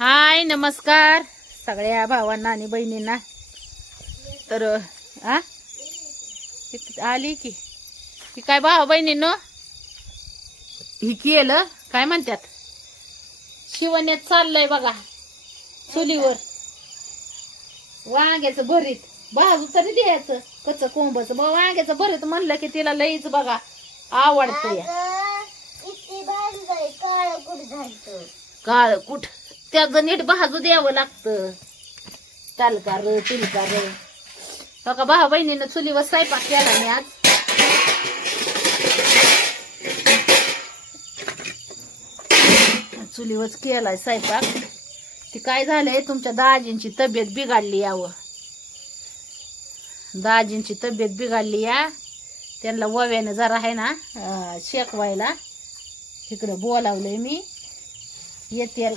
हाय नमस्कार. सगळ्या भावांना आणि बहिणींना. तर आ? आली की. ही काय भावा बहिणींनो? ही केलं. काय म्हणतात शिवण्यात चाललंय बघा. चुलीवर. वांग्याचं भरीत. भाजू तरी द्यायचं. कच कोंबच. मग वांग्याचं भरीत म्हणलं की तिला लईच बघा आवडतं काळ कुठ? त्याचं नीट भाजू द्यावं लागतं. तालकार तिलकार हो का भावा बहिणीनं चुलीवर स्वयंपाक केला मी आज? चुलीवरच केलाय स्वयंपाक. ती काय झालंय तुमच्या दाजींची तब्येत बिघडली यावं. दाजींची तब्येत बिघडली या. त्यांना वव्यानं जरा आहे ना शेकवायला. तिकडं बोलावलंय मी. येते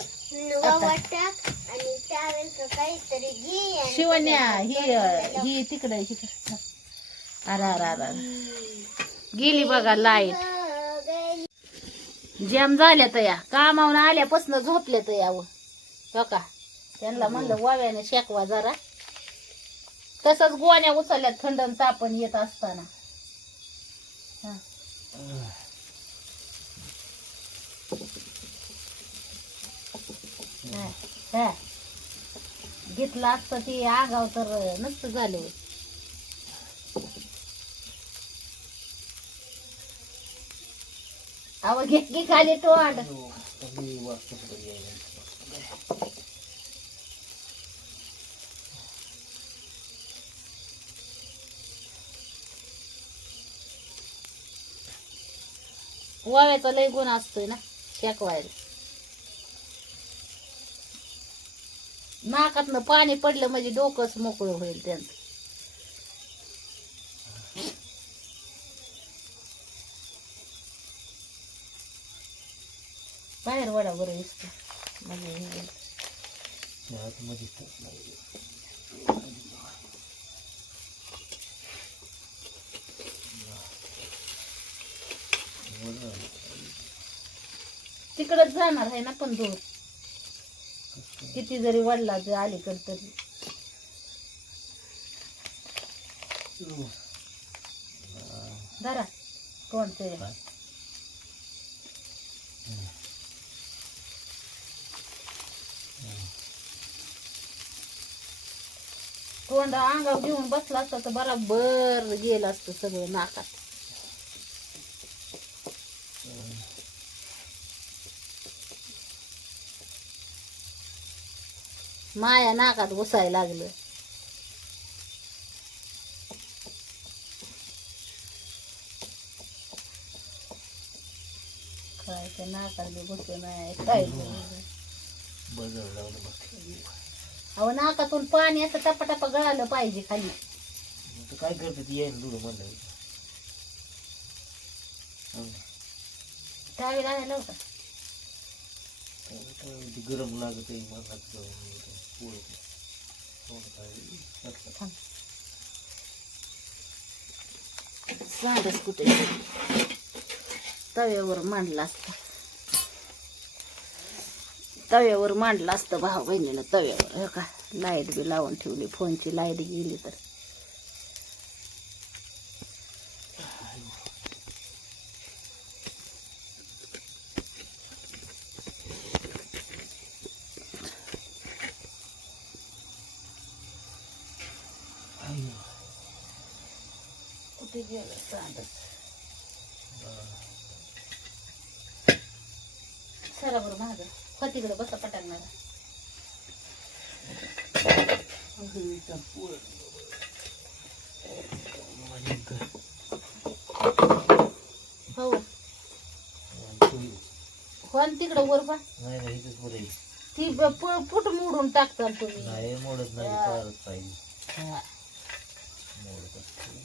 शिवण्या ही ही तिकडं तिकडं. अरे अरे अरे. गेली बघा लाइट. जॅम झाल्या तया. कामावून आल्यापासून झोपल्या तया व. हो का त्यांना म्हणलं वाव्याने शेकवा जरा. तसंच गोण्या उचलल्यात थंडन तापण येत असताना हा. हा, हा. घेतलं असतं ते आगाव तर नसतं झालं. अव घेत की खाली तोंड. वाव्याचा लय गुण असतोय ना शेकवायला. नाकातनं पाणी पडलं म्हणजे डोकंच मोकळं होईल त्यांचं. बाहेर वडा बरं दिसतं. म्हणजे तिकडच जाणार आहे ना पण दूर. किती जरी वडला जर अलीकड तरी. धरा कोणते? तोंड अंगावर घेऊन बसला असता तर बराबर गेलं असतं सगळं नाकात. माया नाकात घुसायला लागलं. काय त्या नाकात बी नाही काय. अहो नाकातून पाणी असं टपाटपा गळालं पाहिजे खाली. काय करते ती येईन दूर म्हणलं. टावी लागायला होता ती गरम लागत आहे मनात पोळी कुठे तव्यावर मांडला असता. तव्यावर मांडलं असतं भाऊ बहिणीनं तव्यावर. हे का? लाइट बी लावून ठेवली. फोनची लाइट गेली तर. सरा बरं माझं हो तिकडे बसा पटांगणार हो. कोण तिकडं वर पा नाही नाही इथेच पुढे ती प- फुट मोडून तुम्ही. नाही मोडत नाही पाहिजे हा. मोडत. असते.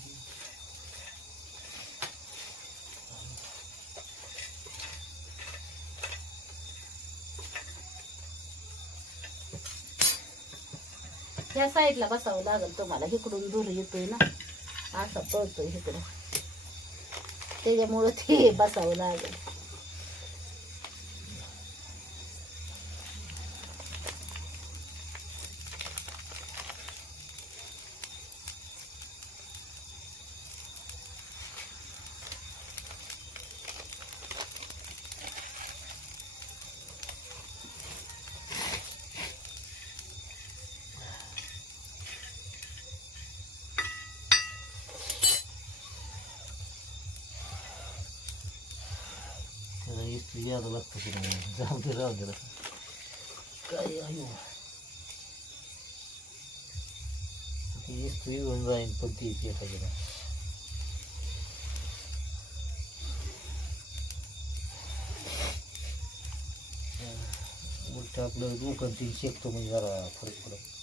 ह्या साईडला बसावं लागेल तुम्हाला. इकडून दूर येतोय ना. असा पळतोय इकडं त्याच्यामुळं ते बसावं लागेल. जादा लागतं पुढे जाऊ दे राहू दे काय आहे? ती स्त्री घेऊन जाईन पण ती येते गेला उलट आपलं डोकं ती शेकतो म्हणजे जरा फरक पडत.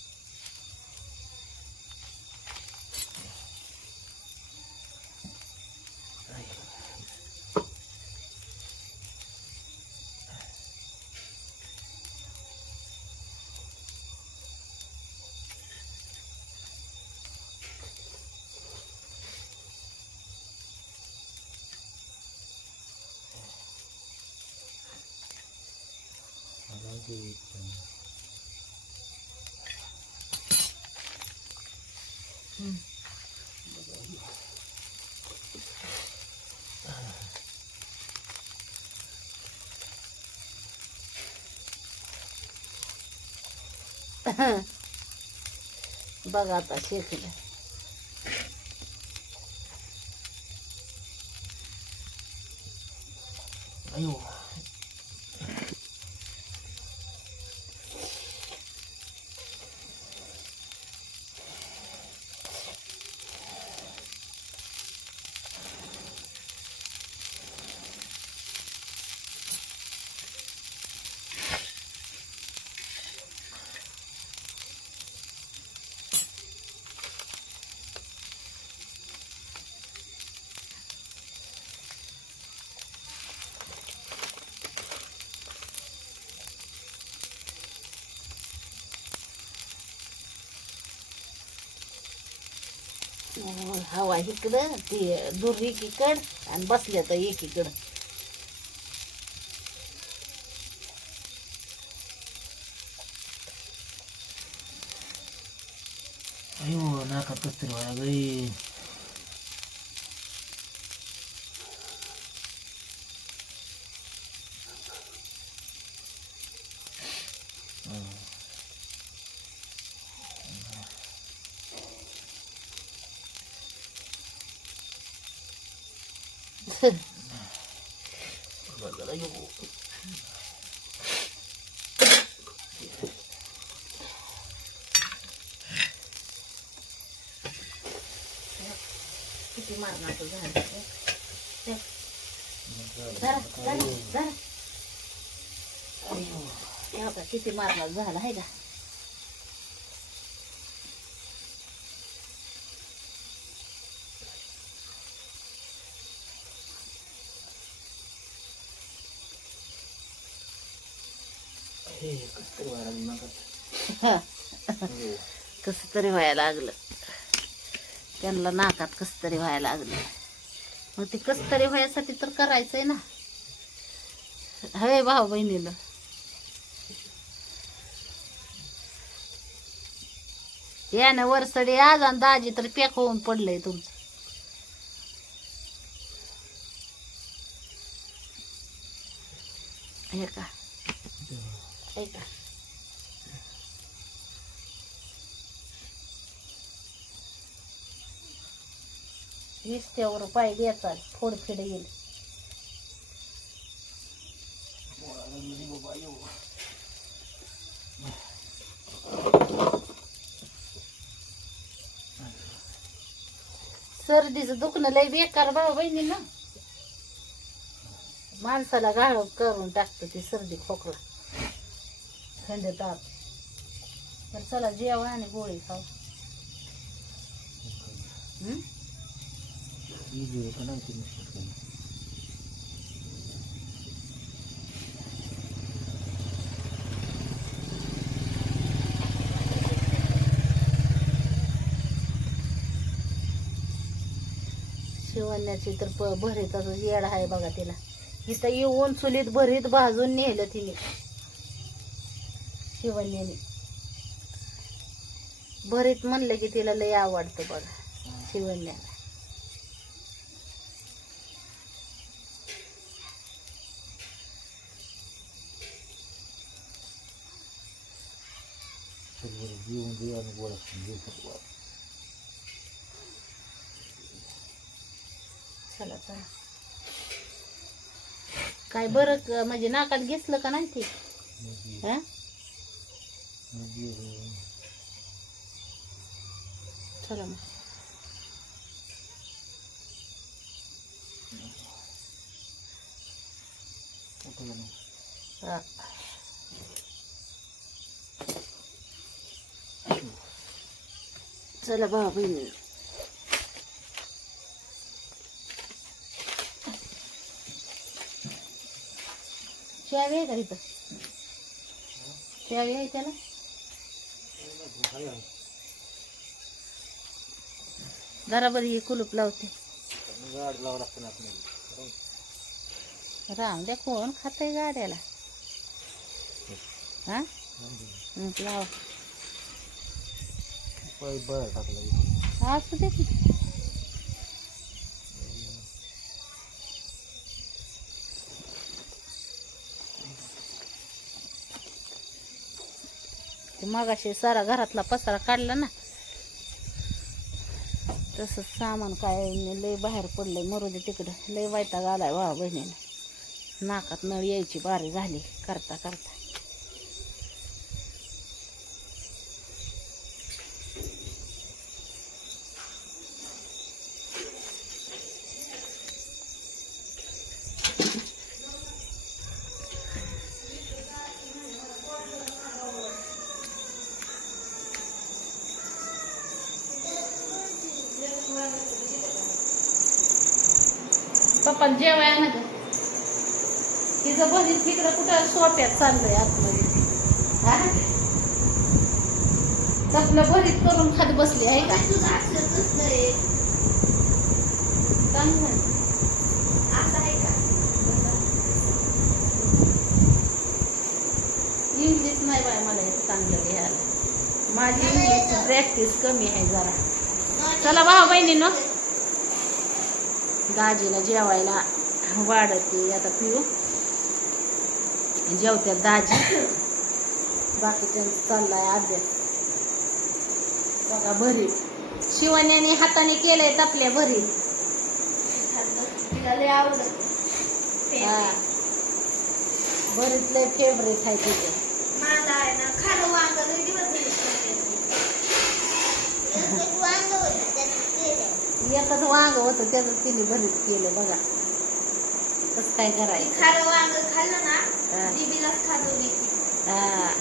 मला ते हम्म. बघा आता शेकलं अयो अं, हवा इकडं ती दूर एकीकड आणि बसल्या तर एकीकडं. अयो नाका कस्तरी व्हायला गई किती मारणार झालं जरा जरा जरा अयो, हे बघा, किती मारणार झाला आहे का हे कसं तरी व्हायला लागलं नाकात अयो. कसं तरी व्हायला लागलं. त्यांना नाकात कसं तरी व्हायला लागलं. मग ते कसं तरी व्हायसाठी तर करायचंय ना. हवे भाऊ बहिणीला. यानं वरसडी आज आणि दाजी तर पॅक होऊन पडलंय तुमचं. हे का? हे का? वीसत्यावर पाय द्यायचा फोडफिड येईल. सर्दीचं दुखणं लय बेकार भाऊ बहिणी ना. माणसाला गाळ करून टाकतं ती सर्दी खोकला. थंड ताप. तर चला जेवा आणि गोळी खाऊ. हं? शिवण्याची तर प- असं येड आहे बघा तिला. इथं येऊन चुलीत भरीत भाजून नेलं तिने. शिवण्याने. भरीत म्हणलं की तिला लय आवडतं बघा शकतो चला चला. काय बरं म्हणजे नाकात घेतलं का नाही ते? हा? चला मग. चला भाऊ बहिणी. चावी आहे का इथं? चावी आहे त्याला जरा बरी हे कुलूप लावते. राम द्या कोण खातंय गाड्याला? हा? लाव. असू दे की. ते मगाशी सारा घरातला पसारा काढला ना. तसंच सामान काय लय बाहेर पडलंय मरू दे तिकडं. लय वैताग आलाय वा बहिणीला नाकात नळ यायची बारी झाली करता करता. पप्पा जेवाय ना तिचं बहीण तिकडं कुठं सोप्यात चाललंय आतमध्ये. हा? तसलं भरीत करून खात बसली आहे का? चांगलं इंग्लिश नाही बाय मला चांगलं लिहायला. माझी इंग्लिशची प्रॅक्टिस कमी आहे जरा. चला भाऊ बहिणीनं. दाजीला जेवायला वाढते. आता पिऊ. जेवत्यात दाजी. बाकीच्यांचा चाललाय अभ्यास. बघा भरीत शिवण्याने हाताने केलंय तपल्या भरीत हा. भरीत लय फेवरेट आहे तिथे एकच वांग होतं त्याचं तिने भरीत केलं बघा. कसं काय करायचं? खारं वांग खाल्लं ना हा. खाजवली हा.